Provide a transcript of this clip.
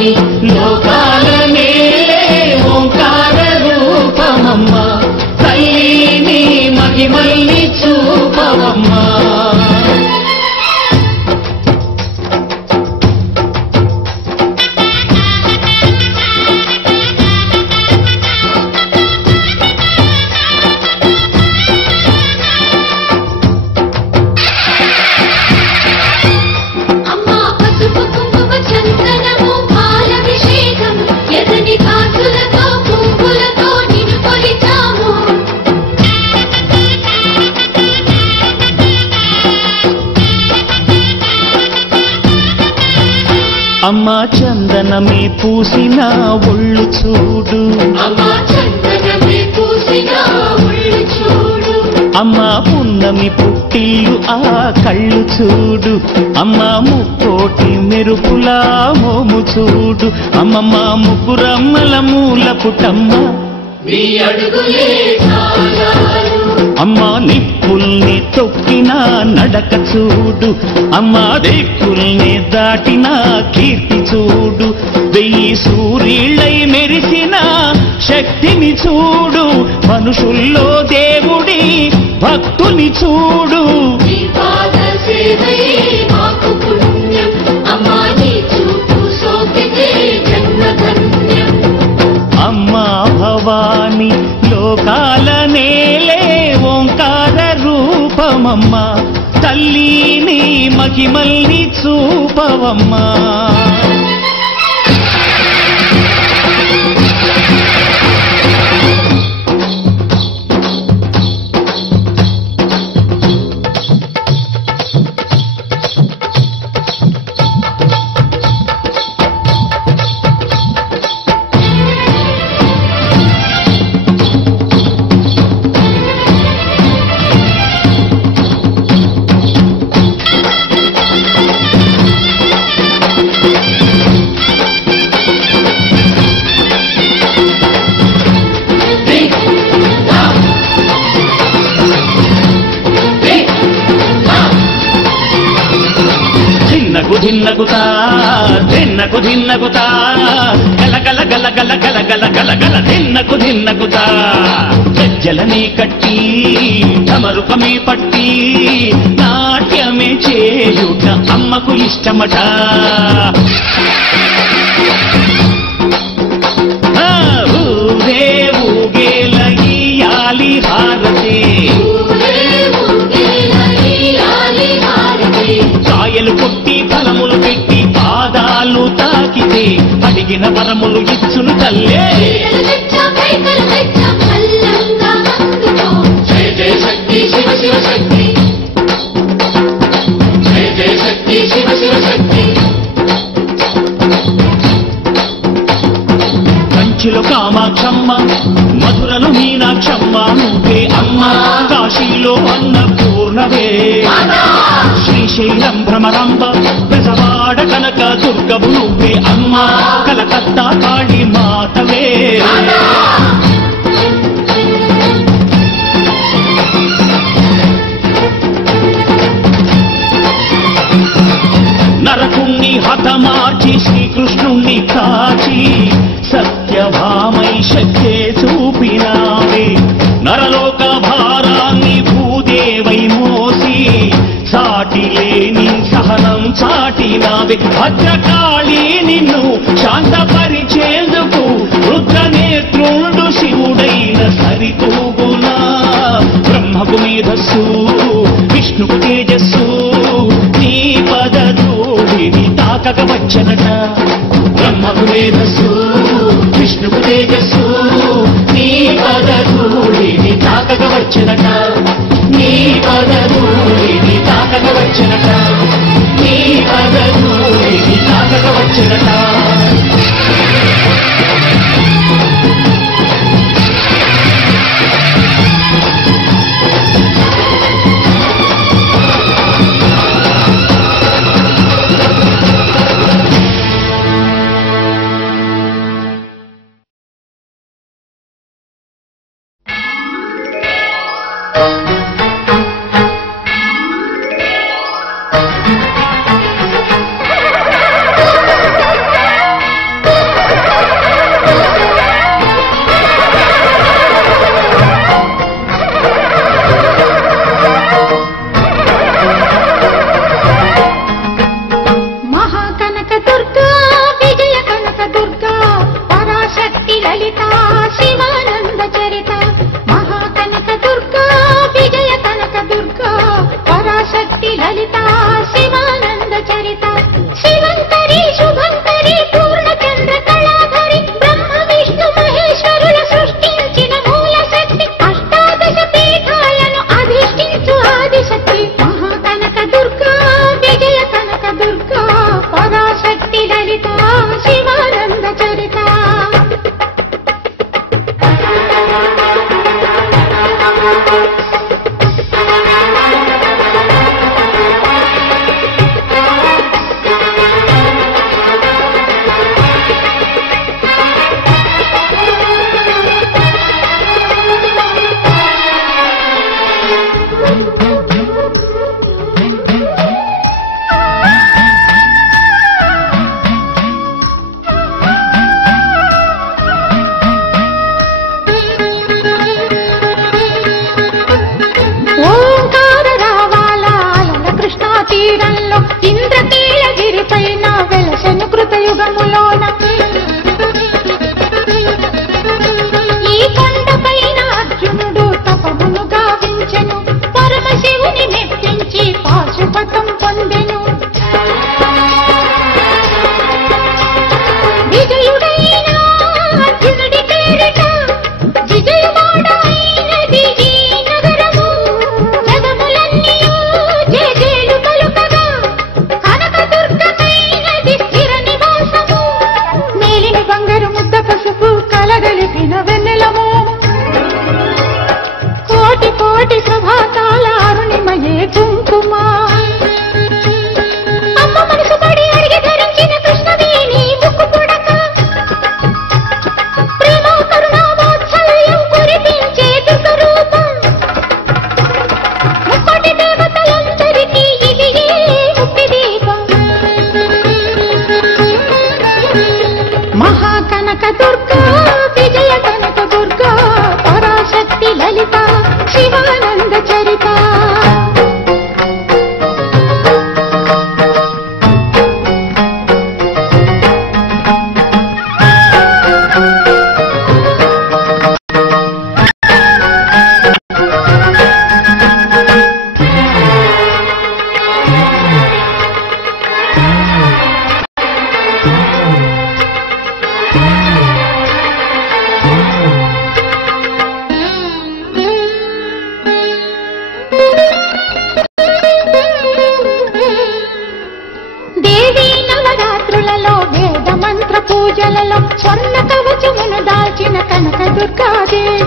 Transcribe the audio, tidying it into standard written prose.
చందనమి లోకాల నేలే ఓంకార రూపమమ్మా తల్లి నీ మహిమల్ని చూపవమ్మా అమ్మా చందనమే పూసిన ఒళ్ళు చూడు అమ్మా చందనమే పూసిన ఒళ్ళు చూడు అమ్మా పున్నమి పుట్టిల్లు ఆ కళ్ళు చూడు అమ్మా ముక్కోటి మెరుపులా మోము చూడు అమ్మమ్మ ముగ్గురమ్మల మూల పుట్టమ్మ నీ అడుగులే చాలాలు అమ్మా నిప్పుల్ని తొక్కిన నడక చూడు అమ్మా దిక్కుల్ని దాటిన కీర్తి చూడు 1000 సూర్యుళ్ళై మెరిసిన శక్తిని చూడు మనుషుల్లో దేవుడి భక్తుని చూడు నీ పాద సేవయే మాకు పుణ్యం అమ్మా నీ చూపు సోకితే జన్మధన్యం అమ్మా భవాని లోకాల నేలే ఓంకార రూపమమ్మా తల్లి నీ మహిమల్ని చూపవమ్మా ధిన్నగుతా ధిన్నకు ధిన్నగుతా గల గల గల గల గల గల గల గల ధిన్నగుతా గజ్జలనే కట్టి ఢమరుకమే పట్టి నాట్యమే చేయుట అమ్మకు ఇష్టమట ఊరే ఊగేల ఇయ్యాలి హారతి కాయలు కొట్టి ఫలములు పెట్టి పాదాలు తాకితే అడిగిన వరములు ఇచ్చును తల్లే జయ జయ శక్తి శివ శివ శక్తి జయ జయ శక్తి శివ శివ శక్తి కంచిలో కామాక్షమ్మ మధురలో మీనాక్షమ్మ నువ్వే అమ్మ కాశీలో అన్నపూర్ణవే శ్రీశైలం భ్రమరాంబ బెజవాడ కనక దుర్గవు నువ్వే అమ్మ కలకత్తా కాళీ మాతవే నరకుణ్ణి హతమార్చి శ్రీకృష్ణుణ్ణి కాచి సత్యభామై శక్తే చూపినావే నరలోక భారాన్ని భూదేవై మోసి సాటి లేని సహనం చాటినావే భద్రకాళి నిన్ను శాంతపరిచేందుకు రుద్రనేత్రుండు శివుడైన సరితూగునా బ్రహ్మకు మేధస్సు విష్ణుకు తేజస్సు నీ పదధూళిని తాకక వచ్చనట బ్రహ్మకు మేధస్సు విష్ణుకు తేజస్సు నీ పదధూళిని తాకక వచ్చనట నీ పదధూళిని తాకక వచ్చనట నీ పదధూళిని తాకక వచ్చనట పూజలలో స్వర్ణ కవచమును దాల్చిన కనక దుర్గాదేవి